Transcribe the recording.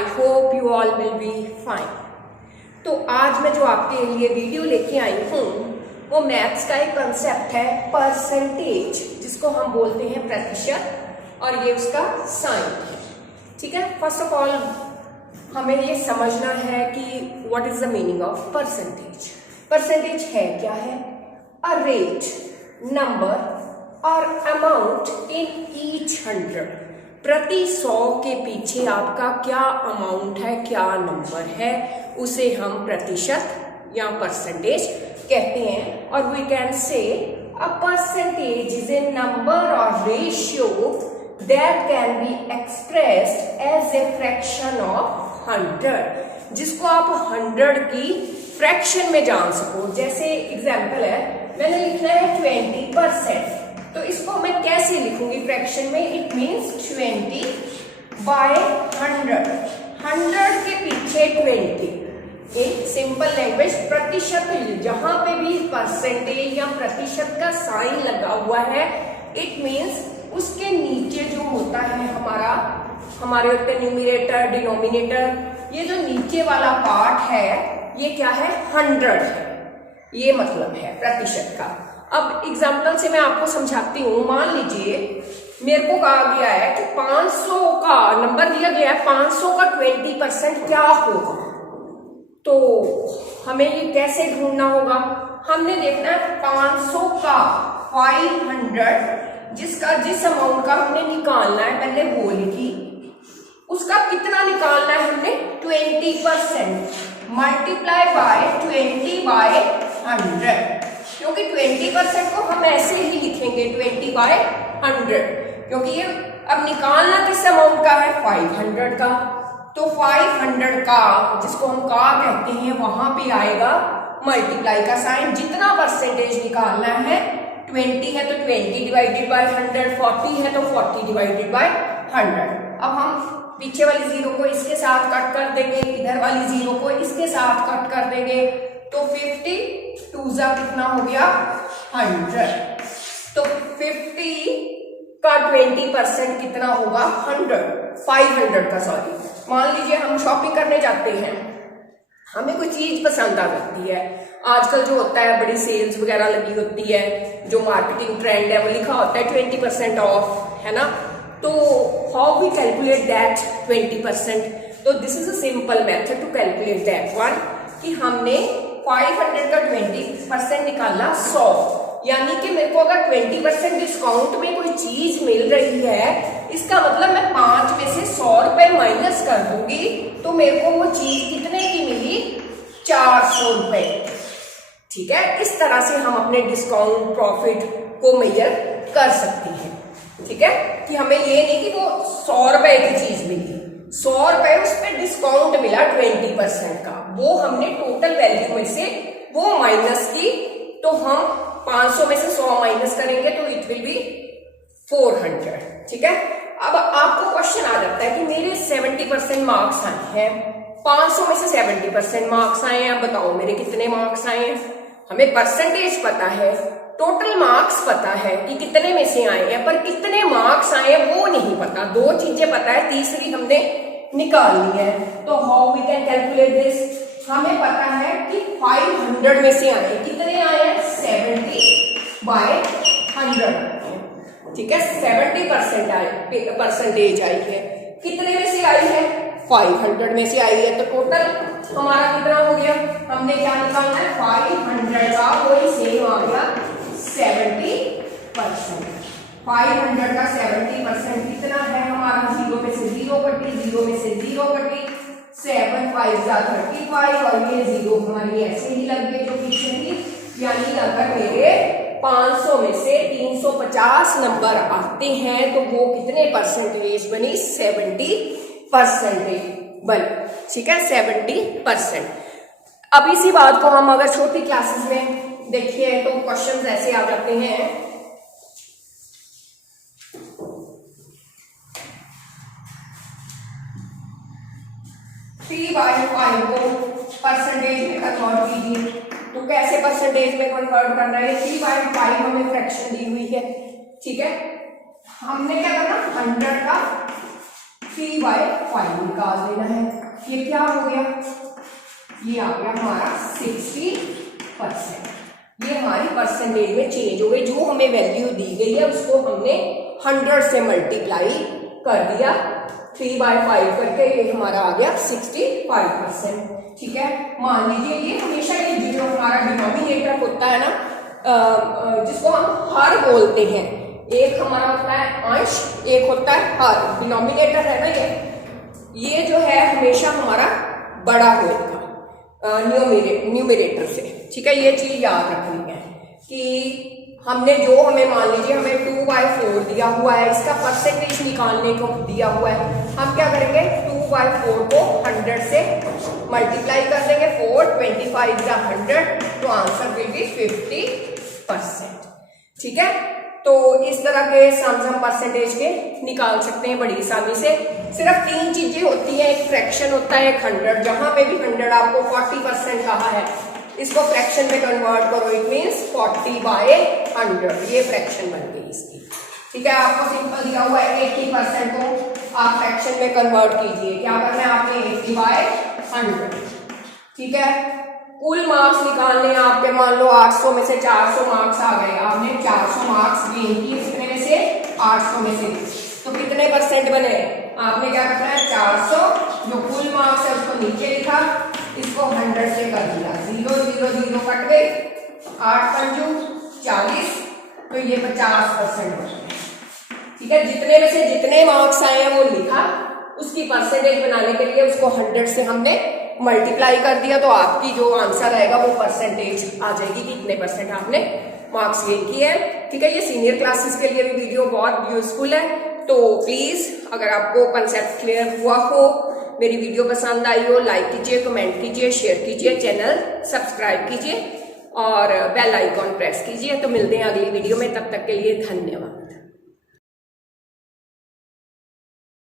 I hope you all will be fine. तो आज मैं जो आपके लिए वीडियो लेके आई हूँ वो मैथ्स का एक कंसेप्ट है परसेंटेज, जिसको हम बोलते हैं प्रतिशत, और ये उसका साइन है। ठीक है, फर्स्ट ऑफ ऑल हमें ये समझना है कि what is the meaning of percentage. Percentage है क्या है? अ रेट, नंबर और अमाउंट इन ईच 100। प्रति 100 के पीछे आपका क्या अमाउंट है, क्या नंबर है, उसे हम प्रतिशत या परसेंटेज कहते हैं। और we can say a percentage is a number or ratio that can be expressed as a fraction of 100, जिसको आप 100 की फ्रैक्शन में जान सको। जैसे एग्जांपल है, मैंने लिखना है 20%, तो इसको मैं कैसे लिखूंगी फ्रैक्शन में? इट मीन्स 20/100, 100 के पीछे 20। एक सिंपल लैंग्वेज, प्रतिशत, जहां पे भी परसेंटेज या प्रतिशत का साइन लगा हुआ है, इट मीन्स उसके नीचे जो होता है हमारे होते न्यूमरेटर, डिनोमिनेटर, ये जो नीचे वाला पार्ट है ये क्या है? 100 है। ये मतलब है प्रतिशत का। अब एग्जाम्पल से मैं आपको समझाती हूँ। मान लीजिए मेरे को कहा गया है कि 500 का नंबर दिया गया है, 500 का 20% क्या होगा? तो हमें ये कैसे ढूंढना होगा? हमने देखना है 500 का 500, जिस अमाउंट का हमने निकालना है, पहले वो लिखी, उसका कितना निकालना है हमने? 20% मल्टीप्लाई बाय 20/100, क्योंकि 20% को हम ऐसे ही लिखेंगे 20/100, क्योंकि ये अब निकालना किस अमाउंट का है? 500 का। तो 500 का, जिसको हम का कहते हैं, वहां पे आएगा मल्टीप्लाई का साइन। जितना परसेंटेज निकालना है, 20 है तो 20/100, 40 है तो 40/100। अब हम पीछे वाली जीरो को इसके साथ कट कर देंगे, इधर वाली जीरो को इसके साथ कट कर देंगे, तो 50 2 जा कितना हो गया? 100। तो 50 का 20% कितना होगा? 500 का, सॉरी। मान लीजिए हम शॉपिंग करने जाते हैं, हमें कोई चीज पसंद आ जाती है। आजकल जो होता है बड़ी सेल्स वगैरह लगी होती है, जो मार्केटिंग ट्रेंड है वो लिखा होता है 20% ऑफ, है ना? तो हाउ वी कैलकुलेट दैट 20%? तो this is a simple method to calculate that one, कि हमने 500 का 20% निकाला 100, यानी कि मेरे को अगर 20% डिस्काउंट में कोई चीज मिल रही है, इसका मतलब मैं 5 में से 100 रुपए माइनस कर दूंगी, तो मेरे को वो चीज कितने की मिली? 400 रुपए। ठीक है, इस तरह से हम अपने डिस्काउंट प्रॉफिट को मेजर कर सकते हैं। ठीक है, कि हमें ये नहीं कि वो 100 रुपए की चीज मिली, 100 रुपए उस पर डिस्काउंट मिला 20% का, वो हमने टोटल वैल्यू में से वो माइनस की, तो हम 500 में से 100 माइनस करेंगे तो इट विल बी 400। ठीक है, अब आपको क्वेश्चन आ जाता है कि मेरे 70% मार्क्स आए हैं, 500 में से 70% मार्क्स आए हैं, अब बताओ मेरे कितने मार्क्स आए हैं? हमें परसेंटेज पता है, टोटल मार्क्स पता है कि कितने में से आए हैं, पर कितने मार्क्स आए हैं वो नहीं पता। 2 चीजें पता है, तीसरी हमने निकालनी है। तो how we can calculate this? हमें पता है कि 500 में से आए, कितने आए हैं? 70/100। ठीक है, 70% परसेंटेज आई है। कितने में से आई है? 500 में से आई है। तो टोटल हमारा कितना हो गया? हमने क्या निकालना है? 500 का वही सेम आ गया 70%। 500 का 70% कितना है हमारा? 0 में से 0 कटी, 0 में से 0 कटी, 7 5 जा 35, और ये 0 हमारी ऐसे ही लग गई जो पीछे थी। यानी अगर मेरे 500 में से 350 नंबर आते हैं तो वो कितने परसेंटेज बनी? 70% बनी। ठीक है, 70%। अब इसी बात को हम अगर छोटी क्लासेस में देखिए तो क्वेश्चंस ऐसे आ जाते हैं, 3/5 को परसेंटेज में कन्वर्ट कीजिए। तो कैसे परसेंटेज में कन्वर्ट करना है? 3/5 हमें फ्रैक्शन दी हुई है। ठीक है, हमने क्या करना? 100 का 3/5 निकाल देना है। ये क्या हो गया, ये आ गया हमारा 60%। ये हमारी परसेंटेज में चेंज हो गई। जो हमें वैल्यू दी गई है उसको हमने 100 से मल्टीप्लाई कर दिया, 3/5 करके ये हमारा आ गया 65%। ठीक है, मान लीजिए ये हमेशा ये जो हमारा डिनोमिनेटर होता है ना, जिसको हम हर बोलते हैं, एक हमारा होता है अंश, एक होता है हर, डिनोमिनेटर है ना ये जो है हमेशा हमारा बड़ा होगा न्यूमरेटर से। ठीक है, ये चीज याद रखनी है कि हमने जो हमें मान लीजिए हमें 2/4 दिया हुआ है, इसका परसेंटेज निकालने को दिया हुआ है, हम क्या करेंगे 2/4 को 100 से मल्टीप्लाई कर देंगे। 4 25 या 100, तो आंसर विल बी 50%। ठीक है, तो इस तरह के सम्स हम परसेंटेज के निकाल सकते हैं बड़ी आसानी से। सिर्फ 3 चीजें होती हैं, एक फ्रैक्शन होता है, एक 100। जहां पे भी 100 आपको 40% कहा है, इसको फ्रैक्शन में कन्वर्ट करो, इट मींस 40/100। ये फ्रैक्शन बन गई इसकी। ठीक है, आपको सिंपल दिया हुआ है 80% को आप फ्रैक्शन में कन्वर्ट कीजिए। क्या करना है आपने, 80/100। ठीक है, कुल मार्क्स निकालने हैं आपके, मान लो 800 में से 400 मार्क्स आ गए, आपने 400 मार्क्स गेन किए, कितने में से 800 में से, तो कितने परसेंट बने, आपने क्या करना है 400 जो कुल मार्क्स है उसको नीचे लिखा, इसको 100 से कर दिया, 0 0 0 कट गए, 8 पंजू 40, तो ये 50% बन गए। ठीक है, जितने में से जितने मार्क्स आए हैं वो लिखा, उसकी परसेंटेज बनाने के लिए उसको 100 से हमने मल्टीप्लाई कर दिया, तो आपकी जो आंसर आएगा वो परसेंटेज आ जाएगी कि कितने परसेंट आपने मार्क्स गेन किए हैं। ठीक है, ये सीनियर क्लासेस के लिए भी वीडियो बहुत यूजफुल है, तो प्लीज अगर आपको कंसेप्ट क्लियर हुआ हो, मेरी वीडियो पसंद आई हो, लाइक कीजिए, कमेंट कीजिए, शेयर कीजिए, चैनल सब्सक्राइब कीजिए और बेल आइकॉन प्रेस कीजिए। तो मिलते हैं अगली वीडियो में, तब तक के लिए धन्यवाद।